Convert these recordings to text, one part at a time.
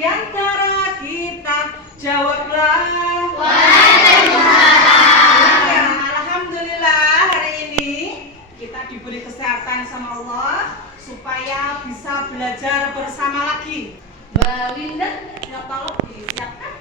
di antara kita? Jawablah. Waalaikumsalam. Alhamdulillah hari ini kita diberi kesehatan sama Allah supaya bisa belajar bersama lagi. Mbak Winda, ya tolong disiapkan.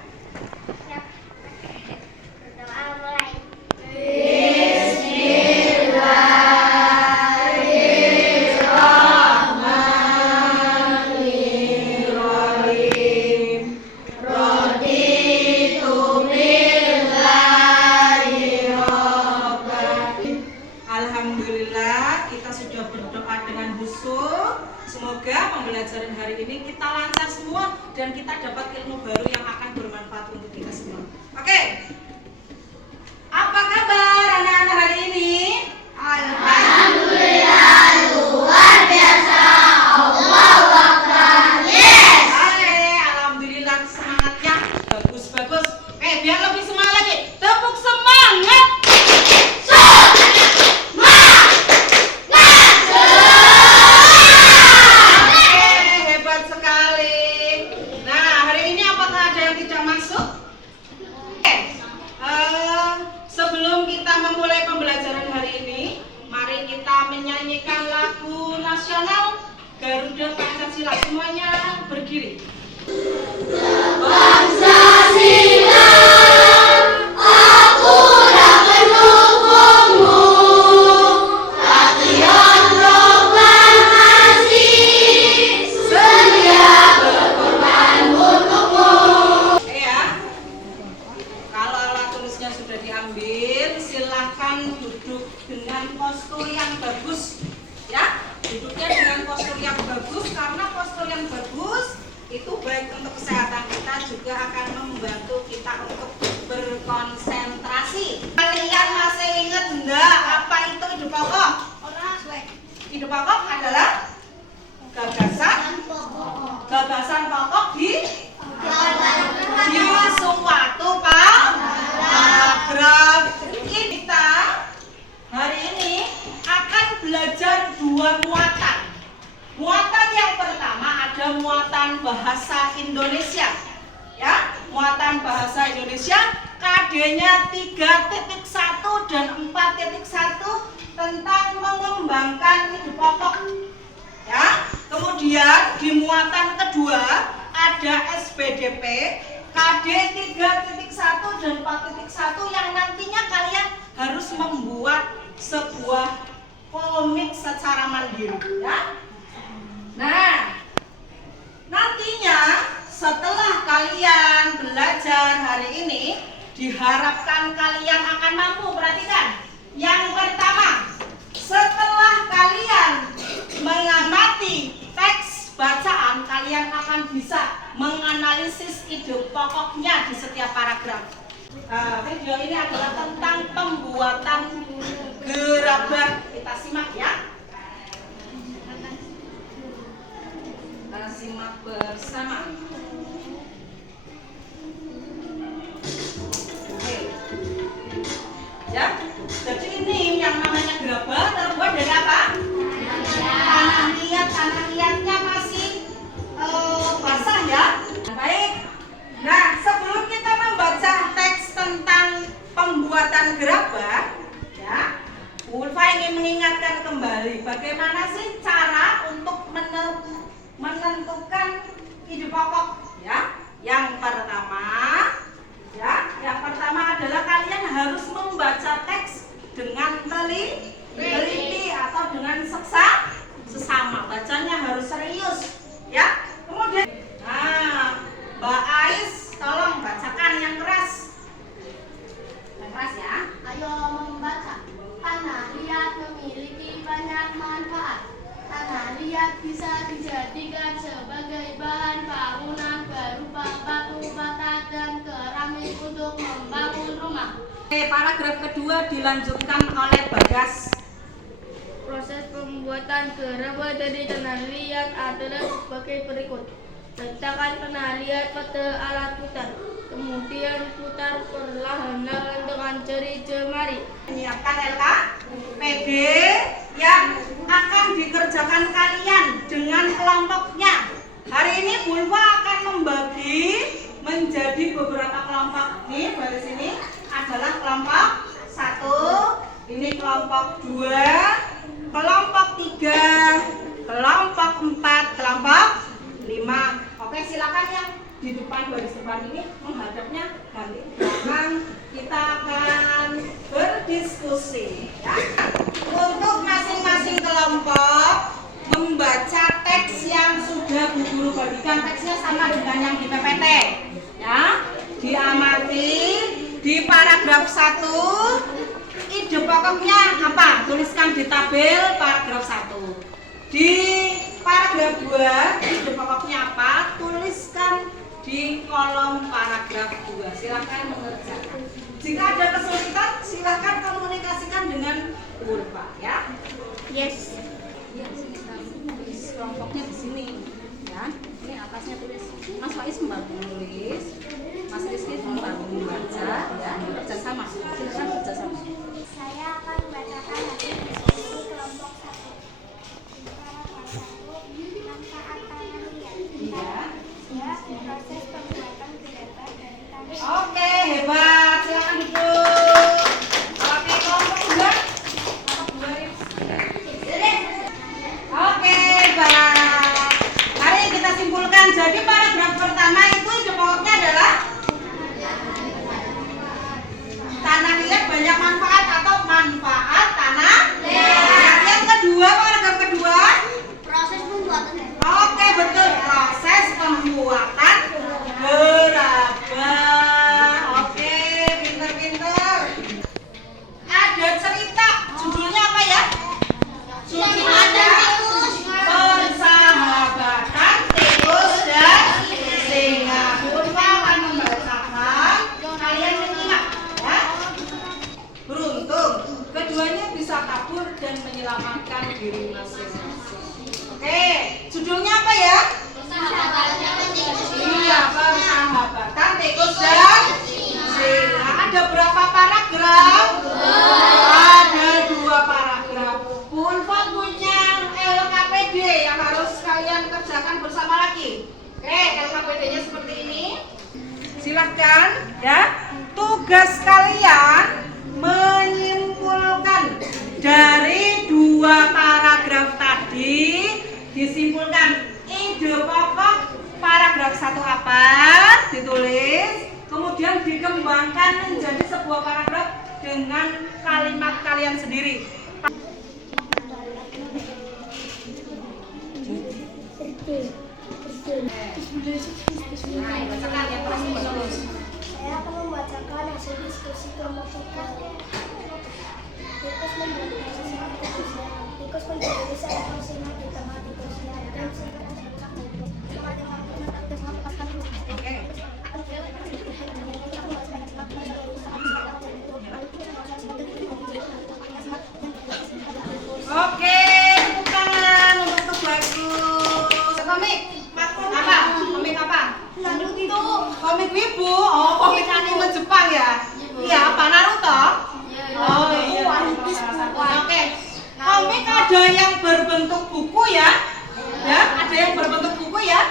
Alhamdulillah kita sudah berdoa dengan khusyuk. Semoga pembelajaran hari ini kita lancar semua dan kita dapat ilmu baru yang akan bermanfaat untuk kita semua. Oke. Apa kabar anak-anak hari ini? Alhamdulillah luar biasa. Allahu Akbar. Yes. Alhamdulillah semangatnya bagus. Biar lebih semangat lagi. Tepuk semangat. Sebelum kita memulai pembelajaran hari ini, mari kita menyanyikan lagu nasional Garuda Pancasila. Semuanya berdiri. Pancasila, aku dah pendukungmu. Latihan proklamasi, sedia berkorban untukmu. Ya, kalau alat tulisnya sudah diambil, silahkan duduk dengan postur yang bagus. Ya, duduknya dengan postur yang bagus karena postur yang bagus itu baik untuk kesehatan kita juga akan membantu kita untuk berkonsentrasi. Kalian masih ingat enggak apa itu ide pokok? Ide pokok adalah gagasan pokok di suatu paragraf. Kita hari ini akan belajar dua muatan. Muatan yang pertama ada muatan bahasa Indonesia. Ya, muatan bahasa Indonesia KD-nya 3.1 dan 4.1 tentang mengembangkan ide pokok. Ya, kemudian di muatan kedua ada SPDP KD 3.1 dan 4.1 yang nantinya kalian harus membuat sebuah komik secara mandiri, ya. Nah, nantinya setelah kalian belajar hari ini, diharapkan kalian akan mampu. Perhatikan. Yang pertama, setelah kalian mengamati teks bacaan, kalian akan bisa menganalisis ide pokoknya di setiap paragraf. Video ini adalah tentang pembuatan gerabah. Kita simak ya. Kita simak bersama. Oke. Ya, jadi ini yang namanya gerabah terbuat dari apa? Tanah liatnya masih basah ya. Baik. Nah, sebelum kita membaca teks tentang pembuatan gerabah, ya, Ulfa ingin mengingatkan kembali bagaimana sih cara untuk menentukan ide pokok, ya. Yang pertama adalah kalian harus membaca teks dengan teliti atau dengan sesama. Bacanya harus serius, ya. Kemudian, Mbak Ais, tolong bacakan yang keras. Yang keras ya. Ayo membaca. Tanah liat memiliki banyak manfaat. Tanah liat bisa dijadikan sebagai bahan bangunan berupa batu bata dan keramik untuk membangun rumah. Paragraf kedua dilanjutkan oleh Bagas. Proses pembuatan gerabah dari tanah liat adalah sebagai berikut. Letakkan tanah liat pada alat putar, kemudian putar perlahan-lahan dengan jari jemari. Menyiapkan LKPD yang akan dikerjakan kalian dengan kelompoknya. Hari ini Bulwa akan membagi beberapa kelompok. Nih baris ini adalah kelompok 1, ini kelompok 2, kelompok 3, kelompok 4, kelompok 5. Oke, silakan yang di depan baris depan ini menghadapnya ganti belakang. Kita akan berdiskusi ya. Untuk masing-masing kelompok membaca teks yang sudah Bu Guru bagikan. Teksnya sama dengan yang di PPT ya. Diamati di paragraf 1 ide pokoknya apa? Tuliskan di tabel paragraf 1. Di paragraf 2 ide pokoknya apa? Tuliskan di kolom paragraf 2. Silakan mengerjakan. Jika ada kesulitan, silakan komunikasikan dengan Purba ya. Yes. Tulis kelompoknya di sini ya. Ini atasnya tulis. Mas Faiz membantu nulis, Mas Rizky membantu membaca ya. Kerjasama. Silakan kerjasama. Saya akan membacakan hasil diskusi kelompok 1. Manfaat tanah liat. Iya. Ya, proses pembuatan gerabah dari tanah. Oke, hebat. Silakan duduk. Oke, kelompok 2. Oke, baik. Mari kita simpulkan. Jadi paragraf pertama itu ide pokoknya adalah tanah liat banyak manfaat atau manfaat tanah liat. Yang kedua, paragraf kedua. Proses pembuatan Oke, betul. Proses pembuatan gerabah. Oke, pinter-pinter. Ada cerita. Judulnya apa ya? Judulnya Persahabatan Tikus dan Singa. Purba akan membacakan. Kalian menyimak ya. Beruntung keduanya bisa kabur dan menyelamatkan diri masing-masing. Oke, judulnya apa ya? Iya, persahabatan tikus dan singa. Ada berapa paragraf? Ada 2 paragraf. Purba punya LKPD yang harus kalian kerjakan bersama lagi. Oke, LKPD-nya seperti ini. Silakan ya. Tugas kalian menyimpulkan dari 2 paragraf tadi. Disimpulkan ide pokok paragraf 1 apa? Ditulis. Kemudian dikembangkan menjadi sebuah paragraf dengan kalimat kalian sendiri. Bacakan ya terus. Saya akan membacakan hasil diskusi kelompok 3. Tikus membuat proses yang tikusnya. Tikus mencari seekor singa di tengah tikusnya dan singa terjebak di Oke. Oke, tepuk tangan untuk bagus. Komik apa? Komik apa? Naruto. Komik wibu. Oh, komik anime Jepang ya? Iya, apa Naruto? Oh iya, salah satunya. Oke. Komik ada yang berbentuk buku ya? Ya, ada yang berbentuk buku ya?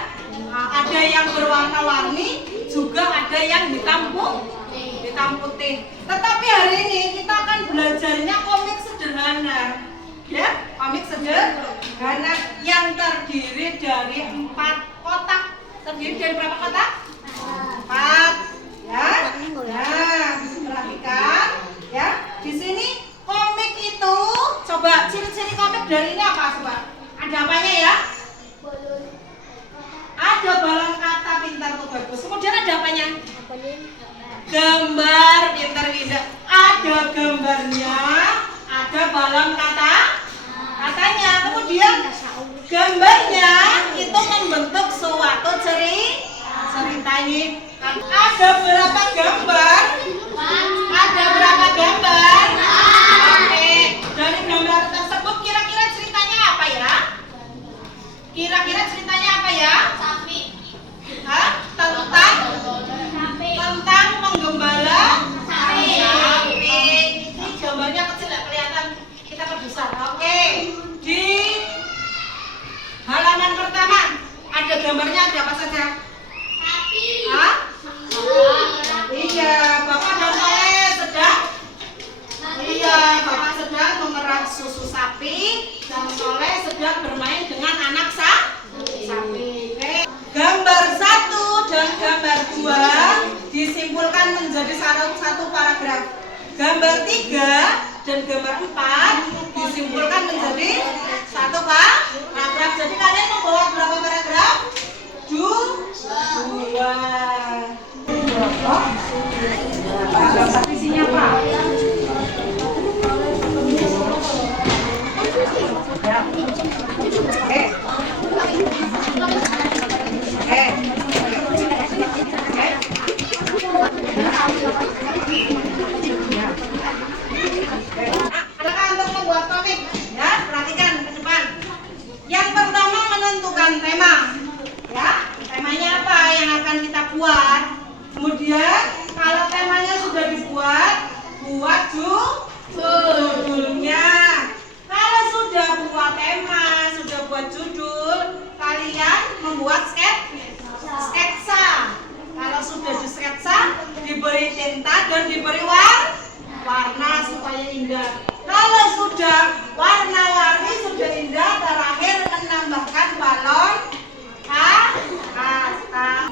Ada yang berwarna-warni, juga ada yang hitam putih. Tetapi hari ini kita akan belajarnya komik sederhana. Ya, komik sederhana yang terdiri dari 4 kotak. Terdiri dari berapa kotak? 4. Ya. Nah, perhatikan ya. Di sini komik itu coba ciri-ciri komik dari ini apa coba? Ada apanya ya? Ada balon kata, pintar tuh bagus. Kemudian ada apanya? Gambar, pintar tidak. Ada gambarnya, ada balon kata, katanya. Kemudian gambarnya itu membentuk suatu cerita ini. Ada berapa gambar? Ada berapa gambar? Oke. Dari gambar tersebut kira-kira ceritanya apa ya? Kira-kira ceritanya apa ya? Sapi. Hah? Tentang menggembala sapi. Ini gambarnya kecil nggak kelihatan, kita perbesar. Oke. Di halaman pertama ada gambarnya, ada apa saja? Sapi. Hah? Iya, Bapak dan Soleh sedang. Iya, Bapak sedang memerah susu sapi dan Soleh sedang bermain dengan anak sapi. Oke. Gambar 1 dan gambar 2 disimpulkan menjadi satu paragraf. Gambar 3 dan gambar 4 disimpulkan menjadi satu paragraf. Jadi kalian membawa berapa paragraf? 2. Paragraf isinya apa? Ya. Oke. Adakah untuk membuat komik? Ya, perhatikan ke depan. Yang pertama menentukan tema. Ya, temanya apa yang akan kita buat. Kemudian kalau temanya sudah dibuat, buat judulnya. Kalau sudah buat tema, sudah buat judul, kalian membuat sketsa. Kalau sudah disketsa, diberi tinta dan diberi warna supaya indah. Kalau sudah warna-warni sudah indah, terakhir menambahkan balon kata.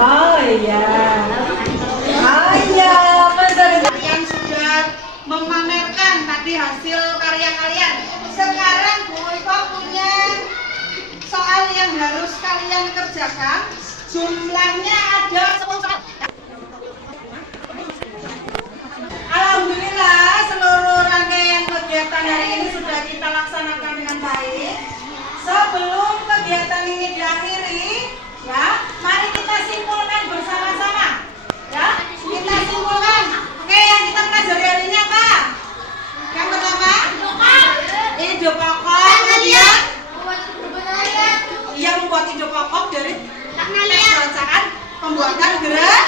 Oh iya, kalian sudah memamerkan tadi hasil karya kalian. Sekarang Bu Iko punya soal yang harus kalian kerjakan. Jumlahnya ada 10 soal. Alhamdulillah seluruh rangkaian kegiatan hari ini sudah kita laksanakan dengan baik. Sebelum kegiatan ini diakhiri, ya, mari kita simpulkan bersama-sama. Ya, kita simpulkan. Oke, yang kita pelajari hari ini apa? Yang pertama, ide pokok. Kemudian, yang membuat ide pokok dari bacaan pembuatan gerak.